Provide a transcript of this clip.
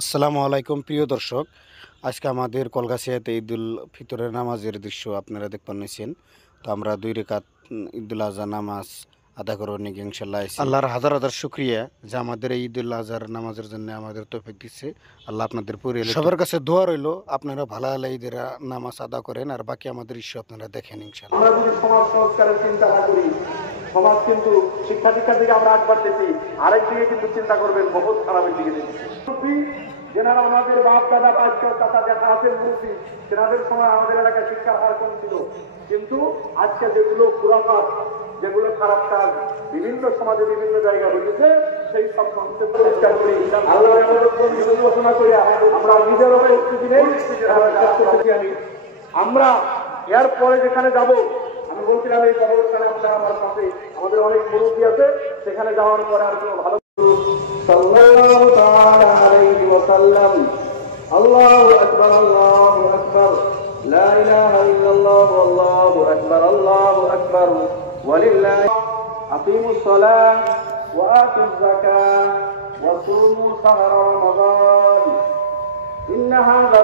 আসসালামু আলাইকুম প্রিয় দর্শক। আজকে আমাদের কলগাছিয়াতে ঈদুল ফিতরের নামাজের দৃশ্য আপনারা দেখতে নিছেন। তো আমরা ২ রাকাত ঈদুল আজহা নামাজ আদা করব নাকি ইনশাআল্লাহ আইছি। আল্লাহর হাজার হাজার শুকরিয়া যে আমাদের এই ঈদুল আজহার নামাজের জন্য আমাদের তৌফিক দিচ্ছে। আল্লাহ আপনাদের পরিবার সবার কাছে দোয়া রইল আপনারা ভালো আল্লাহ ঈদের নামাজ আদা করেন আর বাকি আমাদের ইস্যু আপনারা দেখেন ইনশাআল্লাহ। আমরা যদি সমাজ সংস্কারের চিন্তা না করি, সমাজ কিন্তু শিক্ষা দীক্ষার দিকে আমরা একবার দেখি, আরেক দিকে কিন্তু চিন্তা করবেন বহুত খারাপের দিকে দেখি। যেনারা আমাদের বাপ দাদা বাচ্চা চাচা দেখা আছে মুরব্বী, তেনাদের সময় আমাদের এলাকায় শিক্ষার হার কম ছিল, কিন্তু আজকে যেগুলো খুরাফাত, যেগুলো খারাপ কাজ বিভিন্ন সমাজে বিভিন্ন জায়গায় হয়েছে, সেই সব সংস্থা পরিষ্কার করি আল্লাহর ইবাদত ঘোষণা করিয়া আমরা নিজেরও প্রস্তুতি নেই। আমরা এরপরে যেখানে যাব, আমি বলছিলাম এই কবরস্থানে আমার সাথে আমাদের অনেক মুরব্বী আছে, সেখানে যাওয়ার পরে আর কোনো ভালো সাল্লাল্লাহু তাআলা আলাইহি ওয়াসাল্লাম আল্লাহু আকবার আল্লাহু আকবার লা ইলাহা ইল্লাল্লাহ আল্লাহু আকবার ওয়ালিল্লাহি আকিমুস সালাহ ওয়া আতুজ যাকাহ ওয়া সুমু শাহরা রমাদান ইন্না হাযা